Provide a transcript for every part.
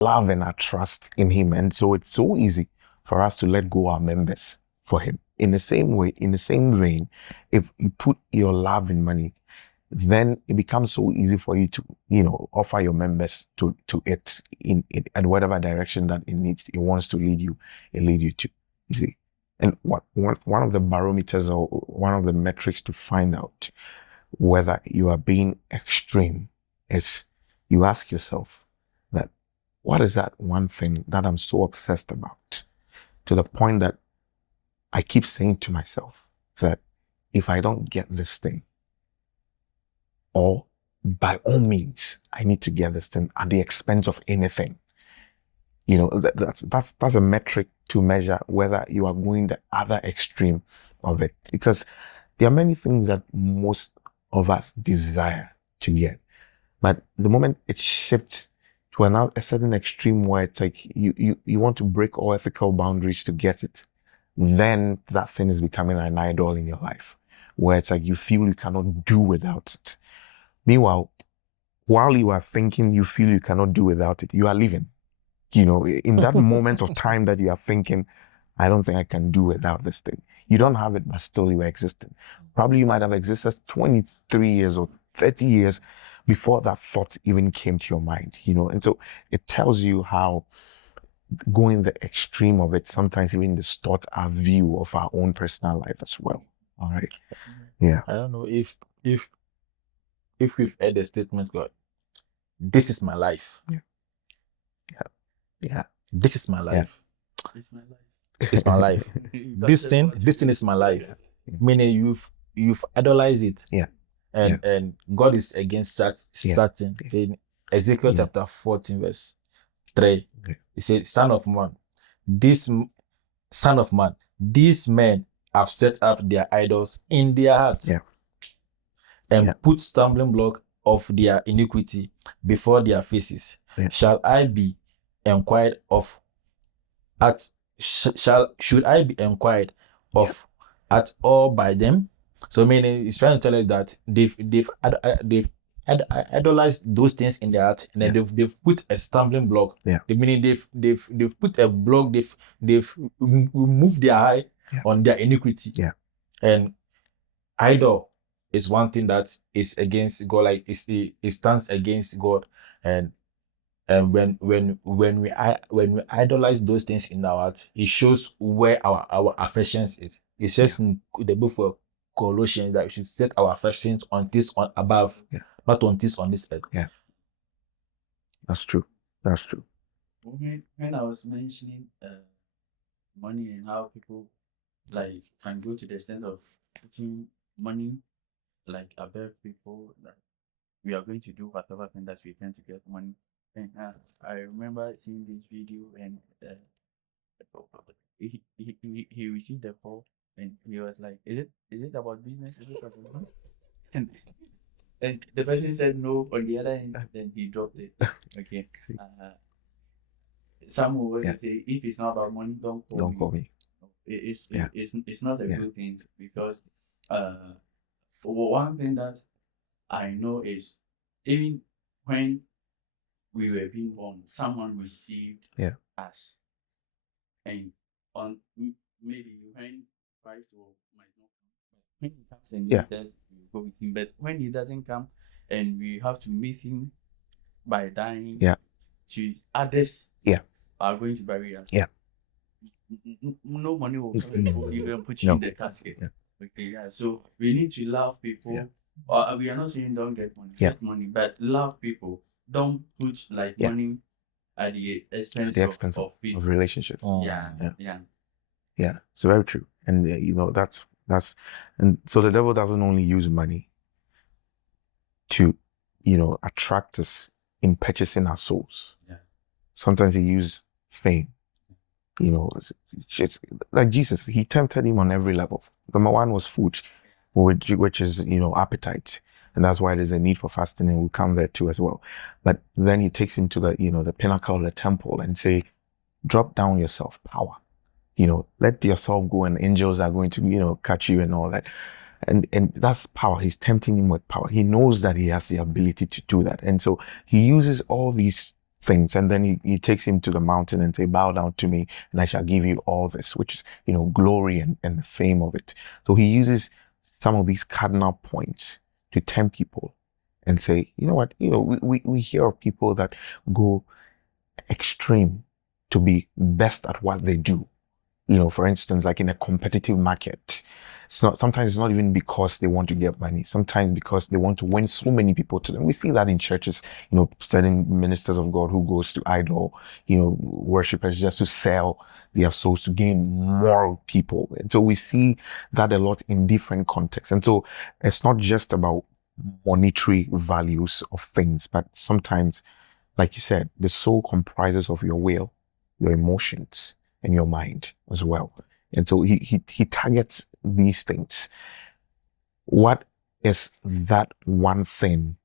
love and our trust in him. And so it's so easy for us to let go our members for him. In the same way, in the same vein, if you put your love in money, then it becomes so easy for you to, offer your members to it in whatever direction that it wants to lead you to. You see? And one of the barometers or one of the metrics to find out whether you are being extreme is you ask yourself that, what is that one thing that I'm so obsessed about, to the point that I keep saying to myself that if I don't get this thing, or by all means, I need to get this thing at the expense of anything. That's a metric to measure whether you are going the other extreme of it. Because there are many things that most of us desire to get, but the moment it shifts to a certain extreme where it's like you want to break all ethical boundaries to get it, then that thing is becoming an idol in your life, where it's like you feel you cannot do without it. Meanwhile, while you are thinking you feel you cannot do without it, you are living. In that moment of time that you are thinking, I don't think I can do without this thing. You don't have it, but still you are existing. Probably you might have existed 23 years or 30 years before that thought even came to your mind, And so it tells you how going the extreme of it sometimes even distort our view of our own personal life as well. All right. Yeah. I don't know if we've heard the statement, God, this is my life. Yeah. This is my life. It's my life. It's my life. this thing is my life. Meaning you've idolized it. Yeah. And God is against certain. Saying Ezekiel chapter 14 verse 3. He said, Son of man, these men have set up their idols in their hearts. And put stumbling block of their iniquity before their faces. Shall I be inquired of should I be inquired of at all by them? So meaning he's trying to tell us that they've idolized those things in their heart, and then they've put a stumbling block. Meaning they've put a block, they've removed their eye on their iniquity. And idol is one thing that is against God, like it stands against God. And when we idolize those things in our heart, it shows where our affections is. It says in the book of Colossians that we should set our affections on things on above, not on things on this earth. That's true. When I was mentioning money and how people can go to the extent of putting money above people, that we are going to do whatever thing that we can to get money. And I remember seeing this video, and he received a call, and he was like, "Is it about business? Is it about money?" And the person said no. On the other hand, then he dropped it. Okay. Some will also say, if it's not about money, don't call me. It's not a good thing, because one thing that I know is, even when we were being born, someone received us, and on maybe when Christ might not come, but when he comes and meets us, we go with him. But when he doesn't come, and we have to meet him by dying, to others are going to bury us. No money will come and even put you in the casket. Okay, so we need to love people. We are not saying don't get money, get money, but love people. Don't put money at the expense of relationship. Yeah. It's very true. And that's and so the devil doesn't only use money to attract us in purchasing our souls. Sometimes he uses fame. It's like Jesus, he tempted him on every level. Number one was food, which is appetite. And that's why there's a need for fasting, and we'll come there too as well. But then he takes him to the pinnacle of the temple and say, drop down yourself, power. Let yourself go, and angels are going to, catch you and all that. And that's power. He's tempting him with power. He knows that he has the ability to do that. And so he uses all these things, and then he takes him to the mountain and say, bow down to me and I shall give you all this, which is, glory and the fame of it. So he uses some of these cardinal points to tempt people and say, you know what, we hear of people that go extreme to be best at what they do. For instance, like in a competitive market, sometimes it's not even because they want to get money. Sometimes because they want to win so many people to them. We see that in churches, certain ministers of God who goes to idol, worshippers just to sell their souls to gain more people. And so we see that a lot in different contexts. And so it's not just about monetary values of things, but sometimes, like you said, the soul comprises of your will, your emotions, and your mind as well. And so he targets these things. What is that one thing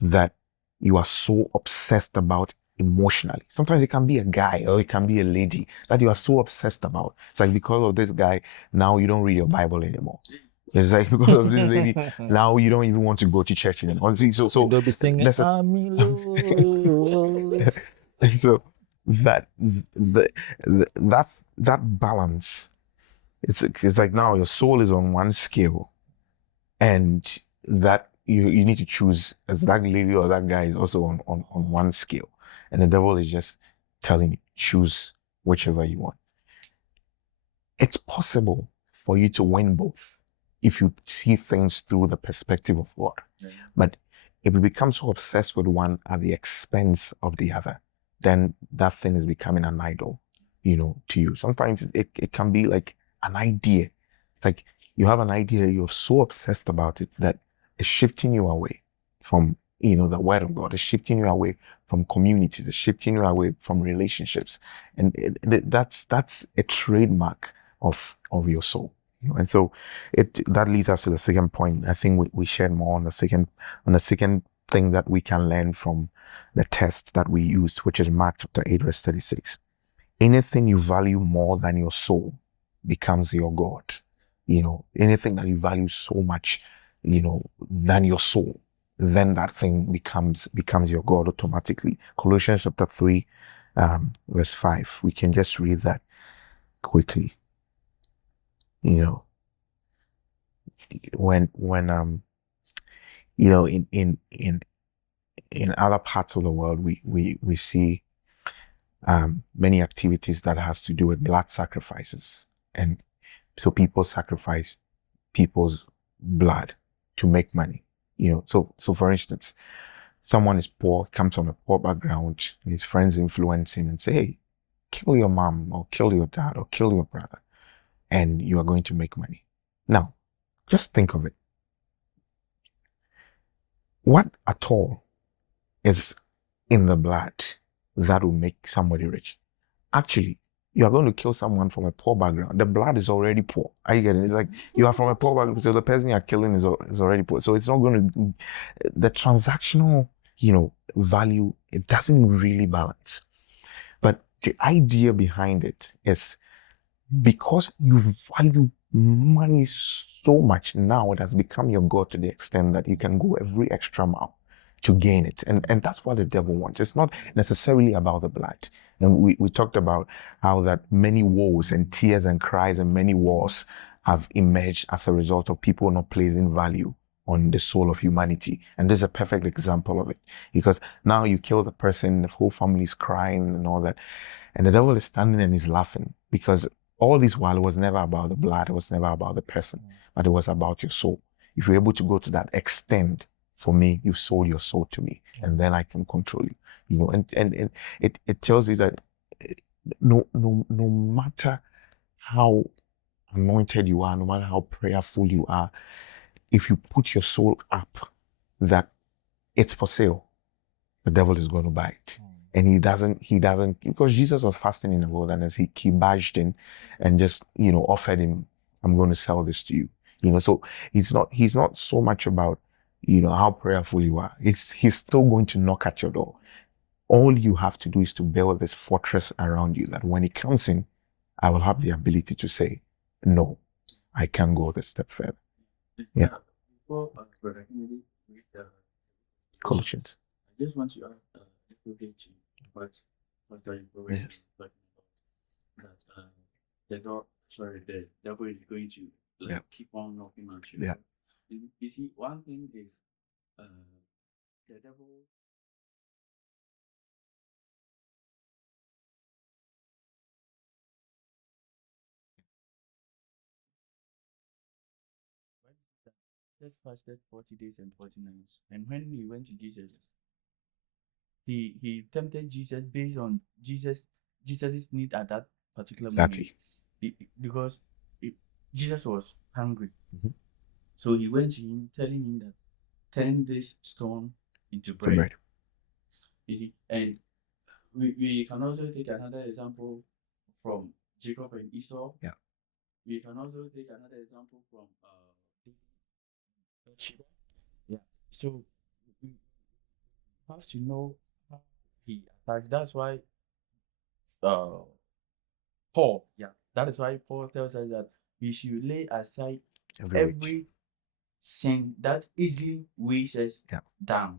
that you are so obsessed about emotionally? Sometimes it can be a guy or it can be a lady that you are so obsessed about. It's like, because of this guy, now you don't read your Bible anymore. It's like, because of this lady, now you don't even want to go to church anymore. So they'll be singing, I'm in love. And so that balance, it's like now your soul is on one scale, and that you need to choose, as that lady or that guy is also on one scale, and the devil is just telling you, choose whichever you want. It's possible for you to win both if you see things through the perspective of God. But if you become so obsessed with one at the expense of the other, then that thing is becoming an idol, to you. Sometimes it can be like an idea. It's like you have an idea, you're so obsessed about it that it's shifting you away from, the word of God. It's shifting you away from communities. It's shifting you away from relationships. And that's a trademark of your soul. And so that leads us to the second point. I think we shared more on the second thing that we can learn from the test that we used, which is Mark chapter 8, verse 36. Anything you value more than your soul becomes your God. Anything that you value so much, than your soul, then that thing becomes your God automatically. Colossians chapter 3, verse 5. We can just read that quickly. When in other parts of the world, we see many activities that has to do with blood sacrifices, and so people sacrifice people's blood to make money. So for instance, someone is poor, comes from a poor background, his friends influence him and say, hey, kill your mom or kill your dad or kill your brother, and you are going to make money. Now, just think of it. What at all is in the blood that will make somebody rich? Actually, you are going to kill someone from a poor background. The blood is already poor. Are you getting it? It's like you are from a poor background, so the person you are killing is already poor. So it's not going to, the transactional, value, it doesn't really balance. But the idea behind it is, because you value money so much, now it has become your God to the extent that you can go every extra mile to gain it. And that's what the devil wants. It's not necessarily about the blood. And we talked about how that many woes and tears and cries and many wars have emerged as a result of people not placing value on the soul of humanity. And this is a perfect example of it. Because now you kill the person, the whole family is crying and all that. And the devil is standing and he's laughing, because all this while it was never about the blood, it was never about the person, but it was about your soul. If you're able to go to that extent, for me, you've sold your soul to me, and then I can control you. And it tells you that no matter how anointed you are, no matter how prayerful you are, if you put your soul up, that it's for sale, the devil is going to buy it. And he doesn't, because Jesus was fasting in the wilderness, he barged in and just, offered him, I'm going to sell this to you. So he's not so much about, how prayerful you are. He's still going to knock at your door. All you have to do is to build this fortress around you, that when he comes in, I will have the ability to say, no, I can't go this step further. Yeah. Before Brother Kennedy read Colossians. I just want to add a little bit to what the Proverbs is talking about. That the devil is going to keep on knocking at you. Yeah. You see, one thing is the devil. Just fasted 40 days and 40 nights. And when he went to Jesus, he tempted Jesus based on Jesus's need at that particular moment. Because Jesus was hungry. Mm-hmm. So he went to him telling him that turn this stone into bread. You see? And we can also take another example from Jacob and Esau. Yeah. We can also take another example from Bathsheba. Yeah. So we have to know how he attacked. That's why Paul. Yeah. That is why Paul tells us that we should lay aside every sin that easily weighs us down.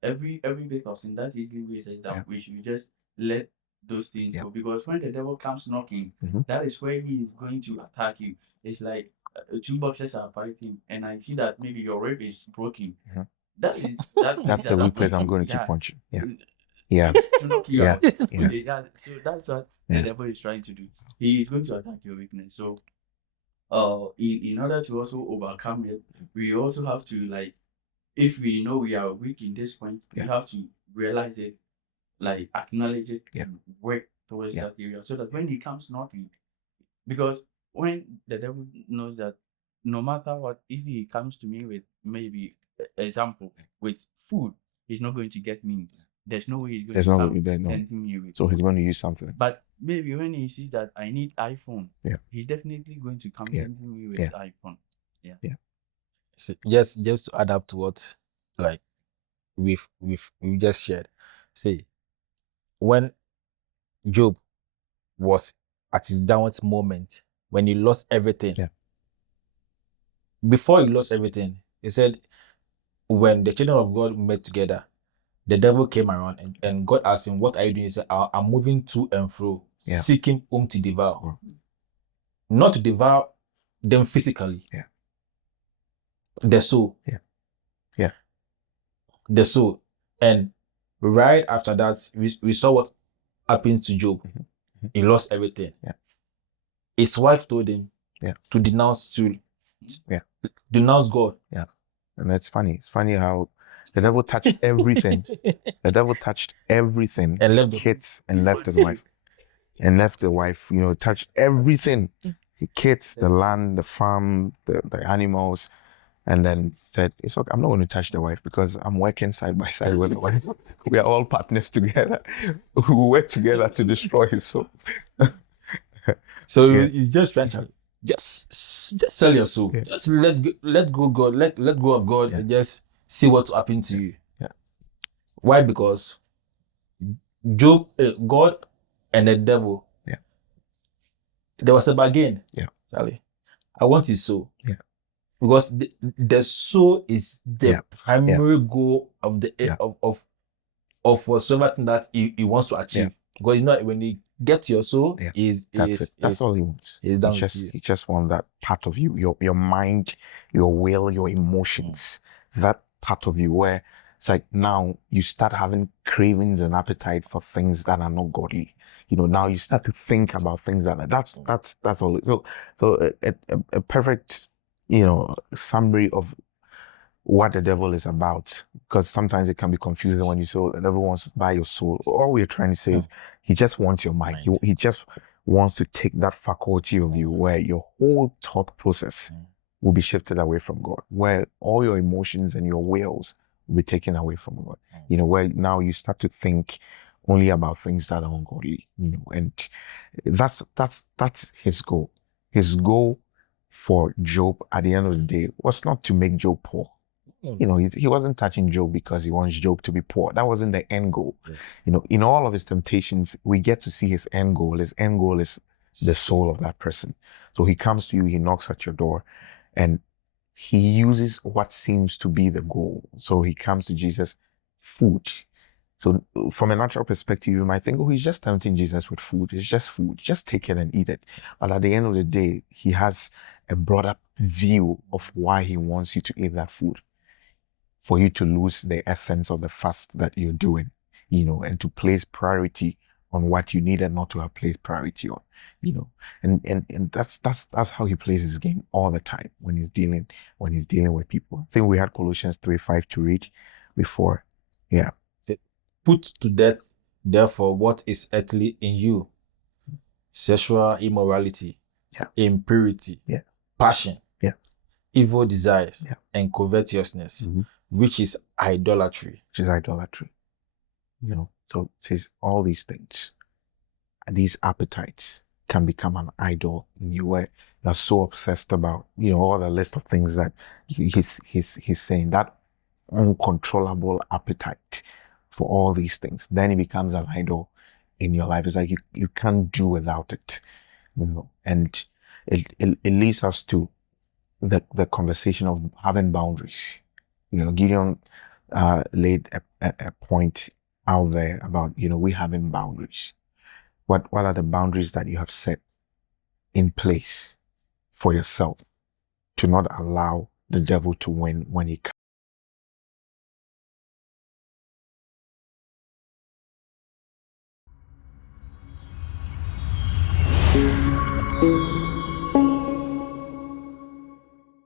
Every bit of sin that easily weighs us down. We should just let those things go, because when the devil comes knocking, that is where he is going to attack you. It's like two boxers are fighting, and I see that maybe your rib is broken. That's the weak place I'm going to keep punching. To knock you out. So that's what Yeah. the devil is trying to do. He is going to attack your weakness. So in order to also overcome it, we also have to, like, if we know we are weak in this point, we have to realize it, like acknowledge it, and work towards that area, so that when he comes knocking, because when the devil knows that no matter what, if he comes to me with maybe example with food, he's not going to get me. There's no way he's going to come tempting me with. So he's going to use something. But maybe when he sees that I need iPhone, he's definitely going to come tempting me with iPhone. So just to add up to what, like, we've just shared. See, when Job was at his downward moment, when he lost everything, before he lost everything, he said, when the children of God met together, the devil came around and God asked him, what are you doing? He said, I'm moving to and fro, seeking whom to devour. Not to devour them physically. The soul. The soul. And right after that, we saw what happened to Job. He lost everything. His wife told him to denounce God. And that's funny. It's funny how the devil touched everything. The devil touched everything, and his left kids, and left his wife. And left the wife, touched everything. The kids, the land, the farm, the animals. And then said, it's okay, I'm not going to touch the wife because I'm working side by side with the wife. We are all partners together. We work together to destroy his soul. So he's just trying to just sell your soul. Just let go God, let go of God, and just see what will happen to you. Why? Because Job, God and the devil, there was a bargain. Charlie, I want his soul. Because the soul is the primary goal of the of whatsoever thing that he wants to achieve. Because when you get your soul, that's all he wants. He just wants that part of you, your mind, your will, your emotions. That part of you where it's like now you start having cravings and appetite for things that are not godly. Now you start to think about things that's all. So a perfect summary of what the devil is about, because sometimes it can be confusing when you say the devil wants to buy your soul. All we're trying to say is he just wants your mind. He just wants to take that faculty of you where your whole thought process will be shifted away from God, where all your emotions and your wills will be taken away from God. Where now you start to think only about things that are ungodly. And that's his goal. His goal for Job at the end of the day was not to make Job poor. He wasn't touching Job because he wants Job to be poor. That wasn't the end goal. In all of his temptations, we get to see his end goal. His end goal is the soul of that person. So he comes to you, he knocks at your door, and he uses what seems to be the goal. So he comes to Jesus, food. So from a natural perspective, you might think, oh, he's just tempting Jesus with food. It's just food. Just take it and eat it. But at the end of the day, he has a broader view of why he wants you to eat that food. For you to lose the essence of the fast that you're doing, and to place priority on what you need and not to have placed priority on, and that's how he plays his game all the time when he's dealing with people. I think we had Colossians 3:5 to read before. Yeah. Put to death, therefore, what is earthly in you: sexual immorality, impurity, passion, evil desires, and covetousness, which is idolatry. So it says all these things, these appetites can become an idol in you, where you're so obsessed about, all the list of things that he's saying, that uncontrollable appetite for all these things. Then it becomes an idol in your life. It's like you can't do without it, and it leads us to the conversation of having boundaries. Gideon laid a point out there about, we having boundaries. What are the boundaries that you have set in place for yourself to not allow the devil to win when he comes?